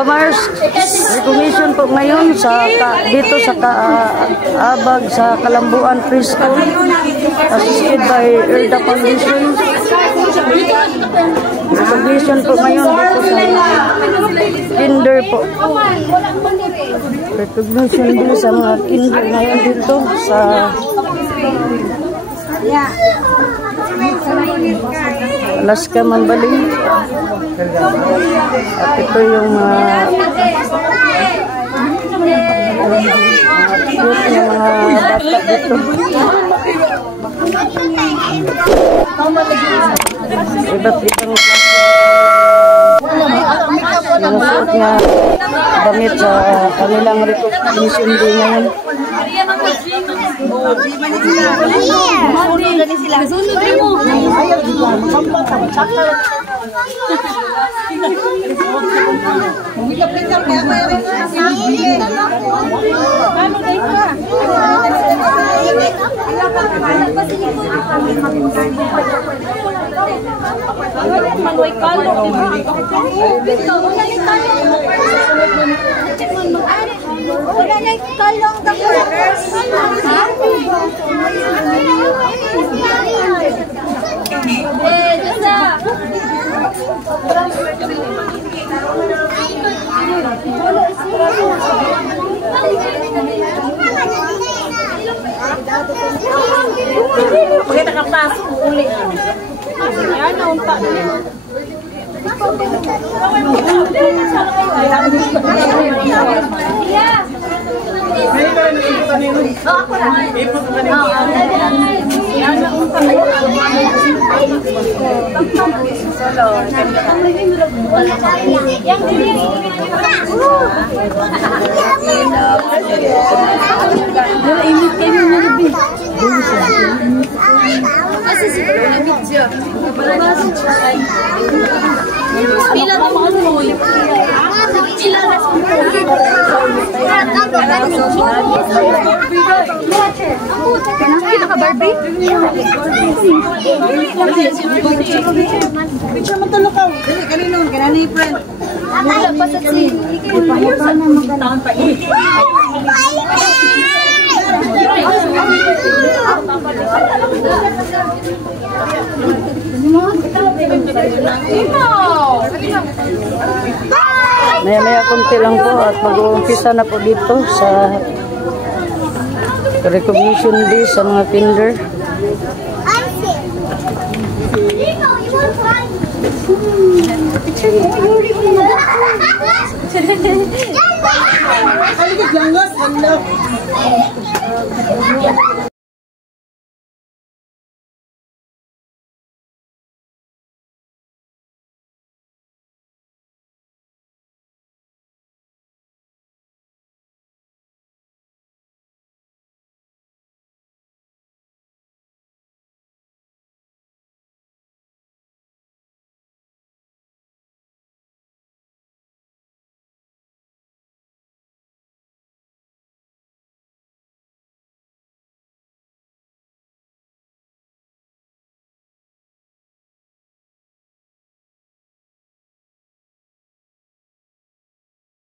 Mars, recognition po ngayon sa dito sa Abag sa Kalambuan Preschool, assisted by Erda Foundation. Recognition po ngayon dito sa kinder po. Recognition dito sa mga kinder ngayon dito sa Alaska, Mambaling. At ito yung cute na mga bata dito. Iba't ibang sinusuot niya damit sa kanilang recognition day ngayon. Pagka nakapasok, uli. Yan, naunta na. Barbie? Picture mo tulog ka. Kanino? Kanani friend. Taon pa eh. Maya-maya kunti lang po at mag-uumpisa na po dito sa recognition day sa mga kinder.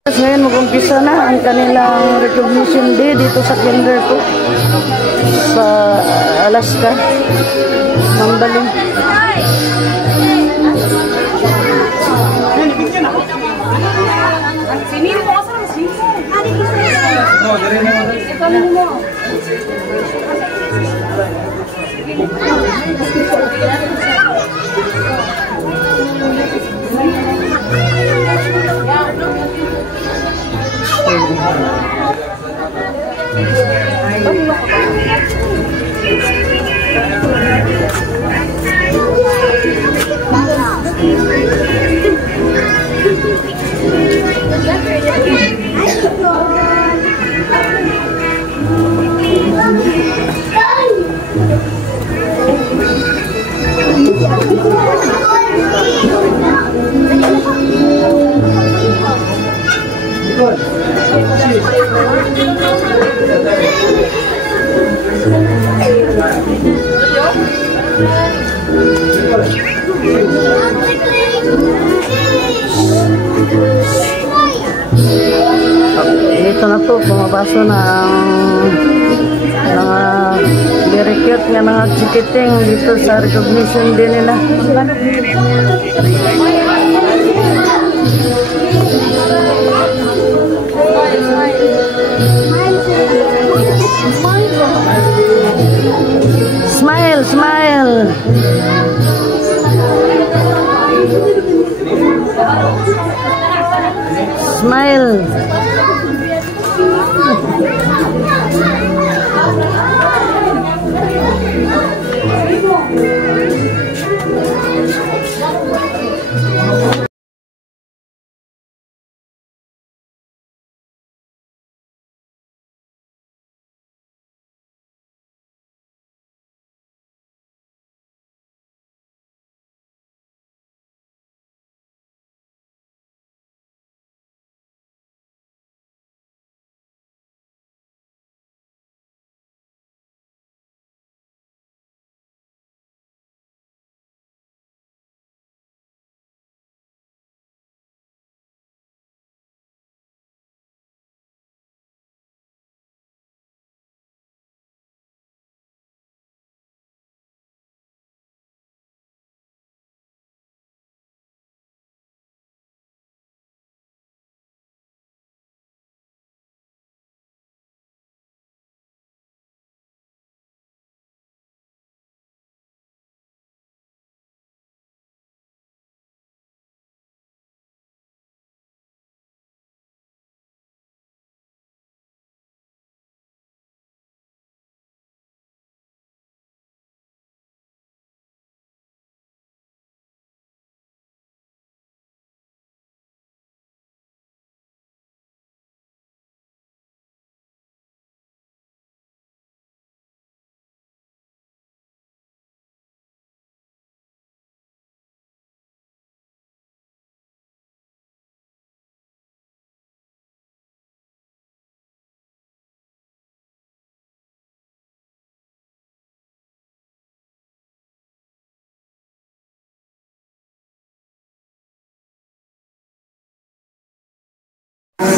Ngayon mag-umpisa na ang kanilang recognition day dito sa kinder po sa Alaska, Mambaling. ito na po, pumabasa na ang mga very cute nga mga chikiting dito sa recognition din nila. Smile, smile. Smile.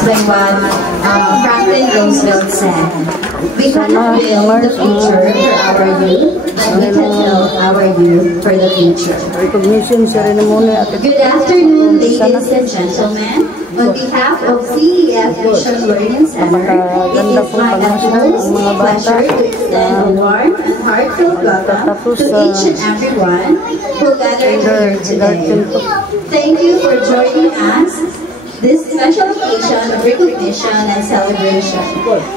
Like what Franklin Roosevelt said, we cannot build the future for our youth, but we can build our youth for the future. Recognition ceremony at Good afternoon, ladies and gentlemen. On behalf of CEF Vision Learning Center, it is my utmost pleasure to extend a warm and heartfelt welcome to each and everyone who gathered here today. Thank you for joining us this special occasion of recognition and celebration.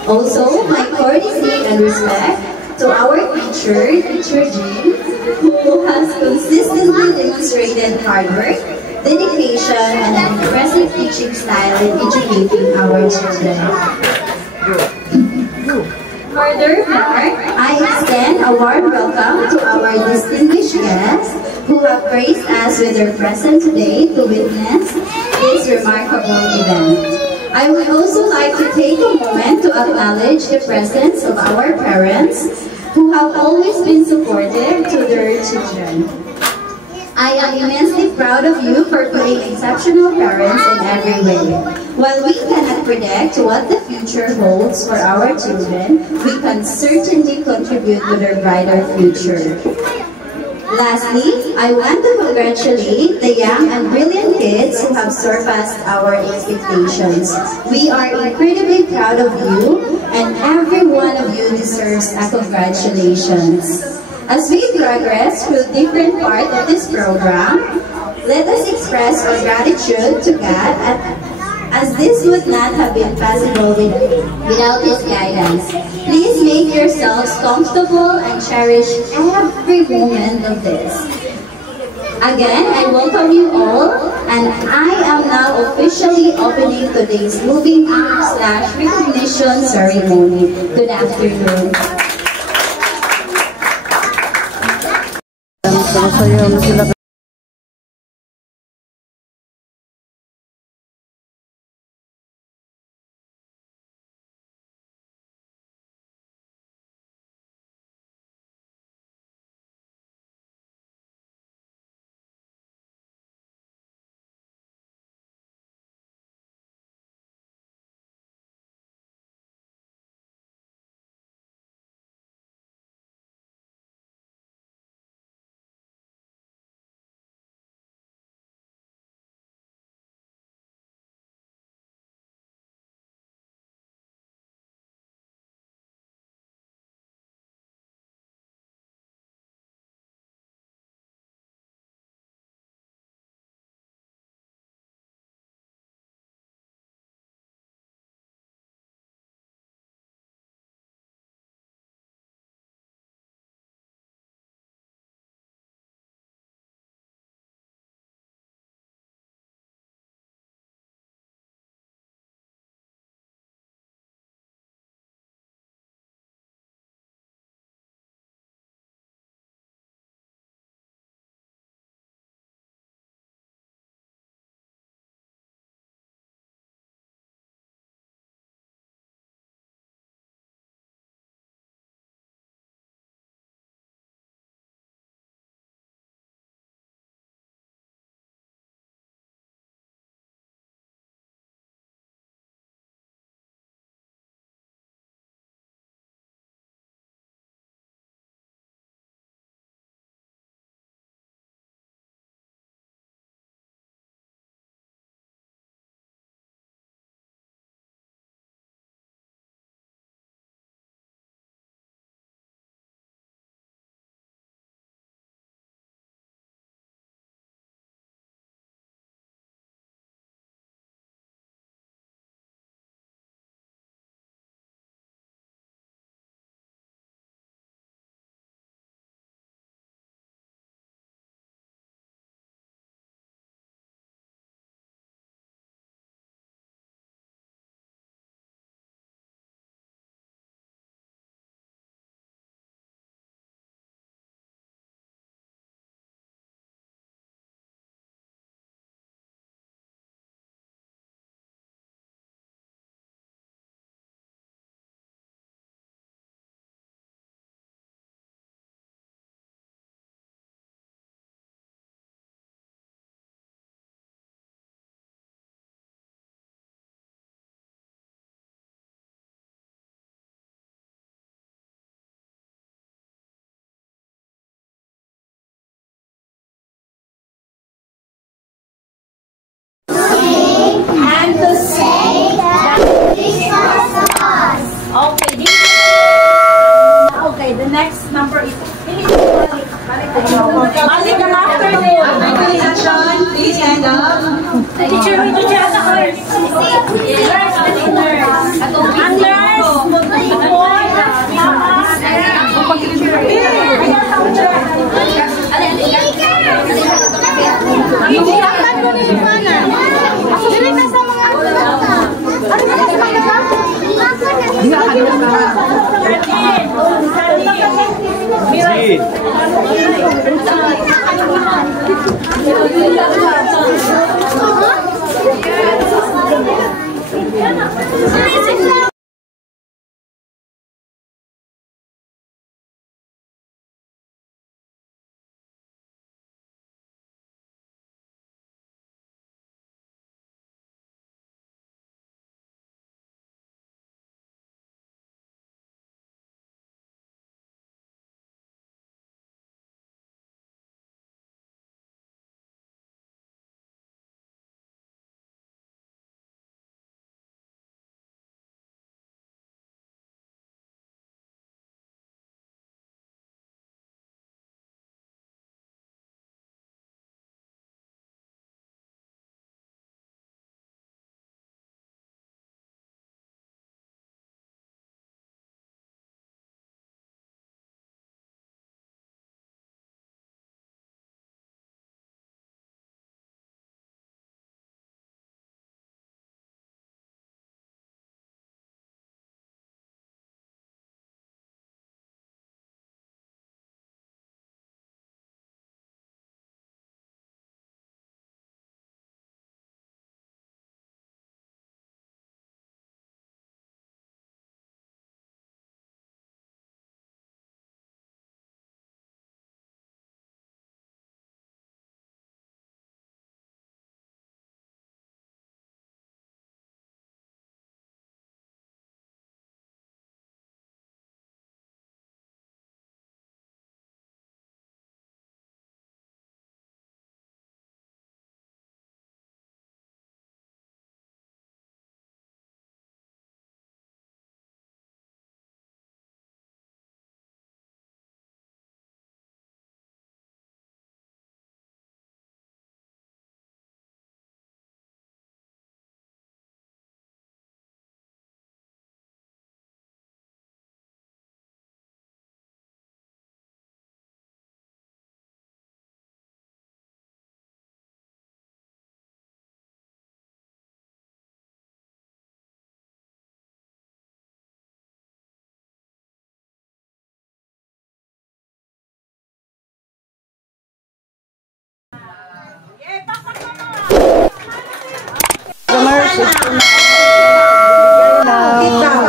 Also, my courtesy and respect to our teacher Jean, who has consistently demonstrated hard work, dedication, and an impressive teaching style in educating our children. Furthermore, I extend a warm welcome to our distinguished guests who have graced us with their presence today to witness this remarkable event. I would also like to take a moment to acknowledge the presence of our parents who have always been supportive to their children. I am immensely proud of you for being exceptional parents in every way. While we cannot predict what the future holds for our children, we can certainly contribute to their brighter future. Lastly, I want to congratulate the young and brilliant kids who have surpassed our expectations. We are incredibly proud of you, and every one of you deserves a congratulations. As we progress through different parts of this program, let us express our gratitude to God as this would not have been possible without His guidance. Please make yourselves comfortable and cherish every moment of this. Again, I welcome you all, and I am now officially opening today's moving / recognition ceremony. Good afternoon. Masaya na sila.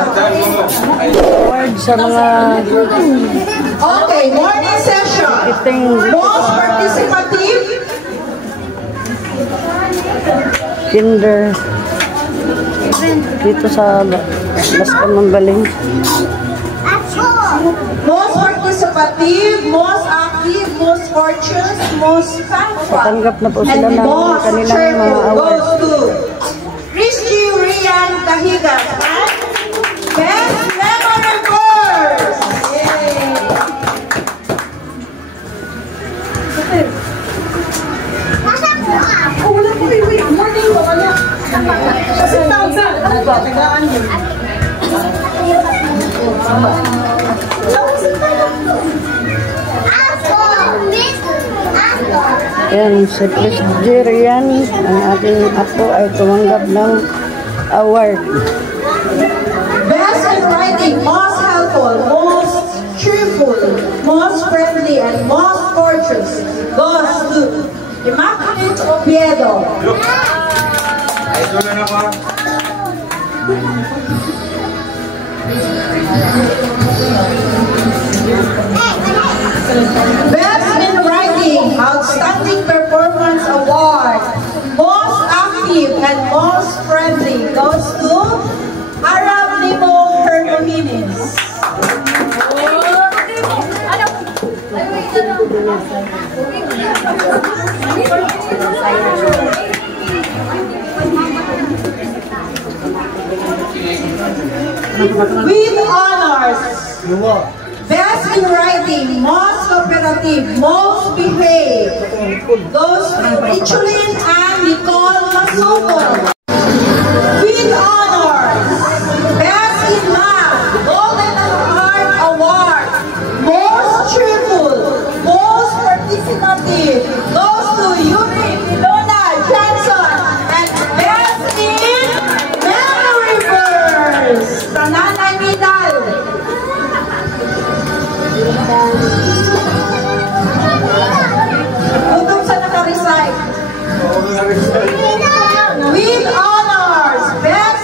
Award sa mga Okay, morning session. Most participative. kinder dito sa Las Pamanggaling. Most participative, most active, most fortunes, most thankful. Patanggap na po sila and ng most kanilang cheerful mga award. goes to Christy Rian Kahigas and Best Memory Verse. Yan, si Chris Jerian, ang ating apo ay tumanggap ng award. Best in writing, most helpful, most cheerful, most friendly, and most courteous goes to Immaculate Oviedo. Best in writing, outstanding performance award, most active and most friendly goes to Arab Limo Hermines. With honors, best in writing, most cooperative, most behaved, goes to Richelin and Nicole Masuko. With honors, best in math, Golden Heart Award, most cheerful, most participative, goes to Yuri Ilona Johnson, and best in memory verse, Tananay Vidal. Utong sa naka-recite. With honors, best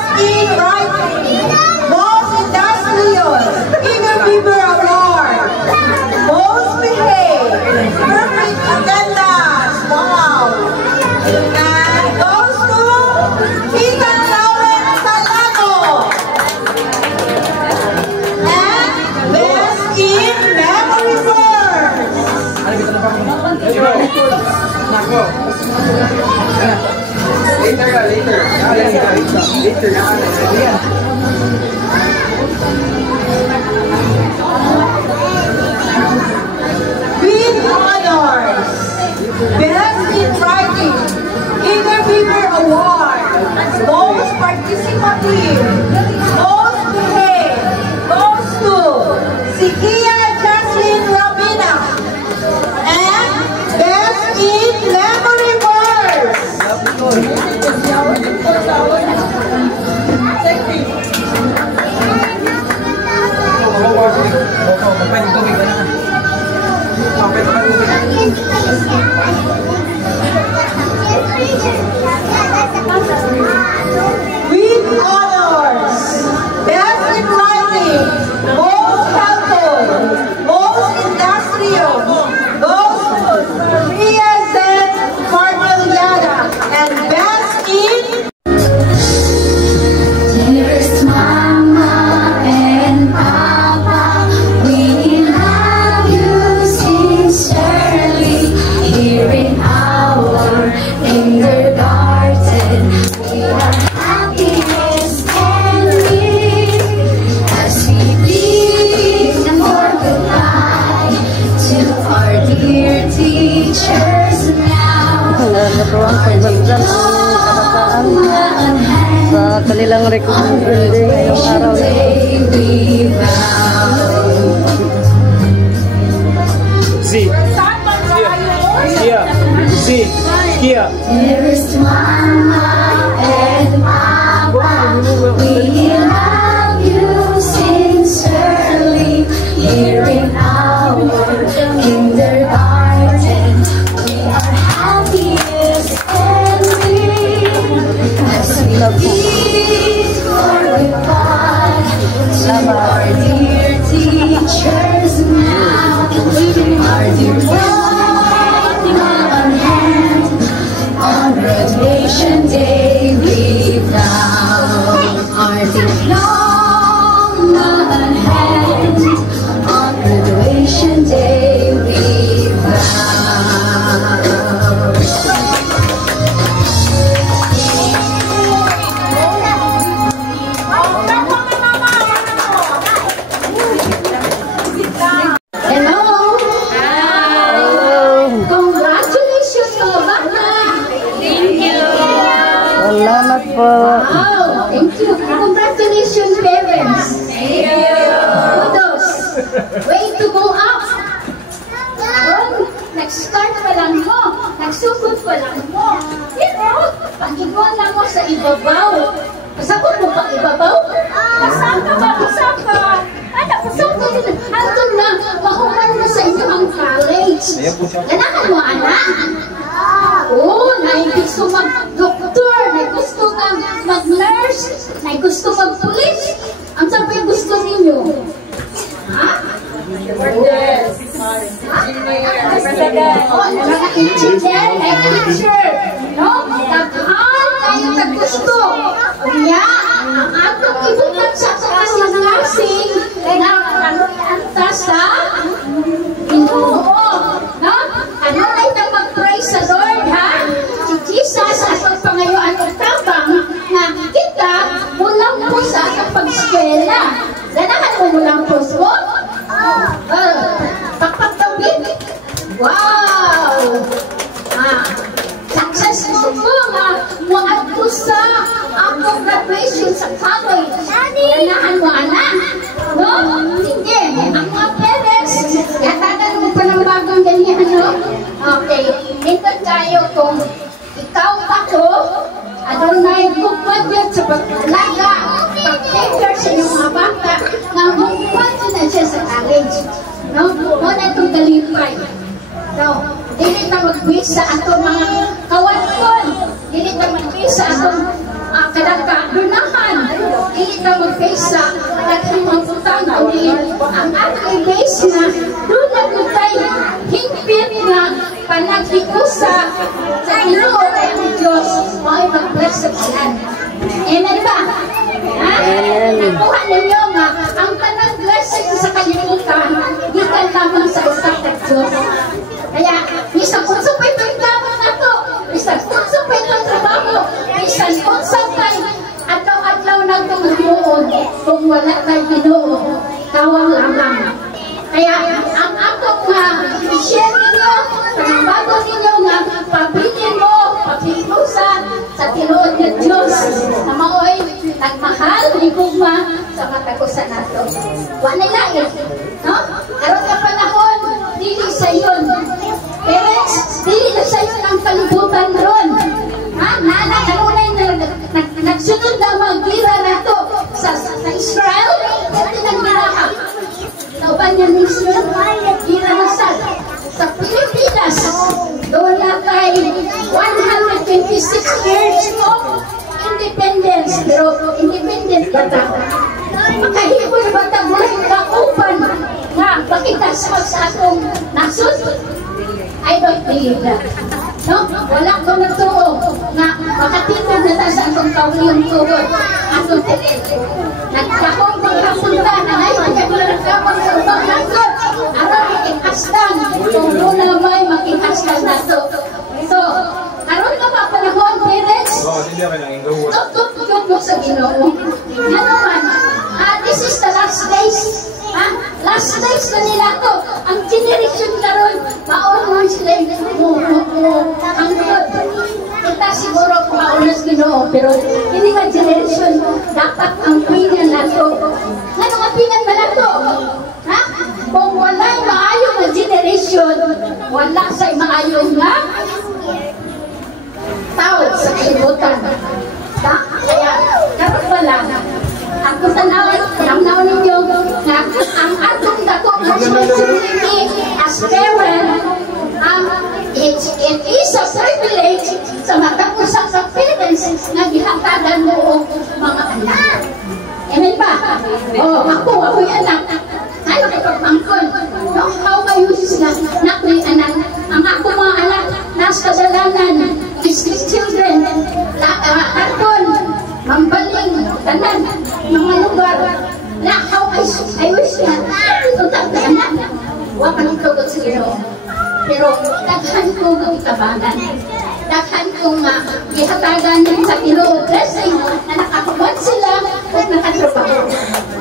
With honors, Best in Writing, Inner Beaver Award, Most Participative, Most Behaved, goes to Sikia Jaslyn Rabina, and Best in Memory Verse. With honors, Best in Writing, Most Helpful, Most Industrial, goes to Maria Zen Corneliana, and Best in Dearest Mama and Papa, we love you sincerely. Here in our kindergarten, we are happiest and we, as we bid for goodbye to our dear teachers now. Natuwang pagbagdan ng kabataan sa kanilang recognition day ngayong araw na ito. Dearest Mama and Papa, we love you sincerely. Here in our kindergarten, we are happiest and we, as we bid for goodbye to our dear teachers now, our dear Mama on hand. On graduation day we found our diploma on hand. On graduation day we found. Hello! Congratulations mga bata! Thank you! Salamat po. Wow! Thank you! Congratulations parents! Thank you! Kudos! Way to go up! Nag-start pa lang mo, nagsugod pa lang mo. Pero, pag-igwala mo sa ibabaw. Pasabot mo pa ibabaw? Pasaka ba? Pasaka! Ano, pasaka din. Hantun na, mahuman mo sa inyo ang college. Ganahan mo, anak? Oo, gusto mag-doktor, gusto kang mag-nurse, gusto mag-police. Ang sabi gusto ninyo? Ha? Mga engineer, teacher, no? Taghan kayo naggusto. Kaya, ang atong ibutan sa kasing nursing, na anta sa Ginoo. No? Ano na itang mag-pray sa Lord, ha? Si Jesus, atong pangayuan o tabang, na kita, mulang po sa atong pag-eskwela. Ganahan mo mulang po mo? Pagpagtawid. Wow! Successful po nga muad ko sa akong graduation sa college. Ganahan mo, anak? No? Hindi. Ang mga parents, yatagan mo pa ng bagong ganyan, no? Okay. Ito tayo kung ikaw ako, adunay kung budget sa paglaga, pag-take care sa inyong mga bata, nga kung budget na siya sa college. No? Muna itong kalipay. No? Dili na mag-wish sa atong mga kawan-kon. Dili na mag-wish sa atong kadagkadunahan. Dili na mag-wish sa daghang utang. Ang atong i-base na doon na kutay hingpit na panagkikusa sa Ginoo kay ang Diyos ay mag-bless sa kalan. Amen ba? Ha? Nakuha ninyo nga ang kanang blessing sa kalimutan gikan lamang sa utak ng Diyos. Kaya, isang kunsupay ito yung gamot na ito. Isang kunsupay ito yung trabaho. Isang kunsupay adlaw-adlaw magmuon kung wala tayo Ginoo, kawang lamang. Kaya ang akong i-share ninyo, panabago ninyo nga pabilin mo, papilusa sa tinuod ng Diyos na maoy nagmahal ni Gugma sa matagusan nato. Wala lain, no? Karon nga panahon, dili sa iyon. Parents, dili na sa iyon ang kalibutan ron. Nana, kanunay na nagsunod na mag-gira na to sa Israel, dito nang ginahap. Nauban niya ni Israel, gira na sa Pilipinas. Doon na tayo 126 years of independence. Pero independent ba ta? Makahipon ba ta buhay kaupan nga pakitasma sa atong nasod? I don't believe that. No? Wala ko na tuo na makatipod na ta sa atong kawiyong tuod. Atong tilit. Nagkahong magkapunta na ngayon kaya wala nagkapang sa ubang nasod. Araw makikastan. Kung muna may makikastan na to. So, karon na mga panahon, parents, tututulog mo sa Ginoo. Ano man, this is the last days. Last days na nila to. Ang generation karon, maunong sila ang good. Kita siguro maunas Ginoo, pero hindi nga generation, dapat ang pingan na to. Ano nga pingan ba na to? Kung wala'y maayong na generation, wala sa'y maayong na tao sa kalibutan. Kaya, dapat pala, ako tanawin, namnaw ninyo, na ang atong dako responsibility as parent, it is a privilege sa matapusan sa parents na gihatagan mo mga anak. Amen ba? Ako'y anak. Ano ka pagpangkon? How kayo sila nako'y anak? Ang ako mga anak, nasa kasalanan, Christian children, Tarton, Mambaling, Tanan, mga lugar, na how I wish na, ito tatay anak, huwag ka nang tugot sa Ginoo. Pero, daghan ko ng ikabanan. Daghan ko nga, ihatagan sa Ginoo blessing na nakakumat sila o nakatrabaho.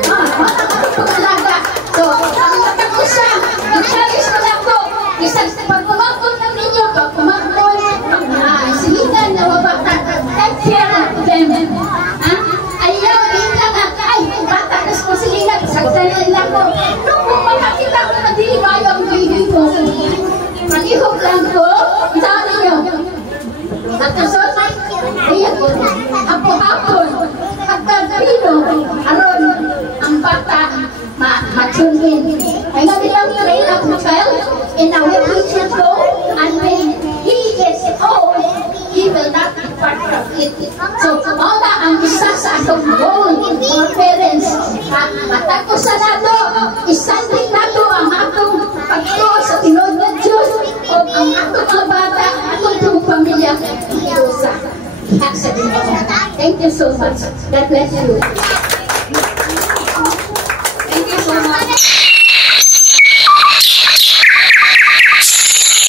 Makakapagalaga. So, ang matakusa, i-challenge mo lang ko, isang pagkumakon ng ninyo, pagkumakon, silingan na wabatan, take care of them. Ayaw, hindi lang ay, bata, tas mo silingan, sagsanin lang ko. Nung kung makakita ko na dili bayo ang giging ko, malihog lang ko, sabi niyo, at kasot, ayan ko, hapon-hapon, at pino, aron, ang bata, ma-tune in. Ay nga nilang train up the child in a way he should go, and when he gets old, he will not be part of it. So, wala ang isa sa atong goal, mga parents, matakusan nato, isanding nato ang atong pagto sa tinod ng Diyos, o ang atong mga bata, atong pamilya, iusa. Thank you so much. God bless you.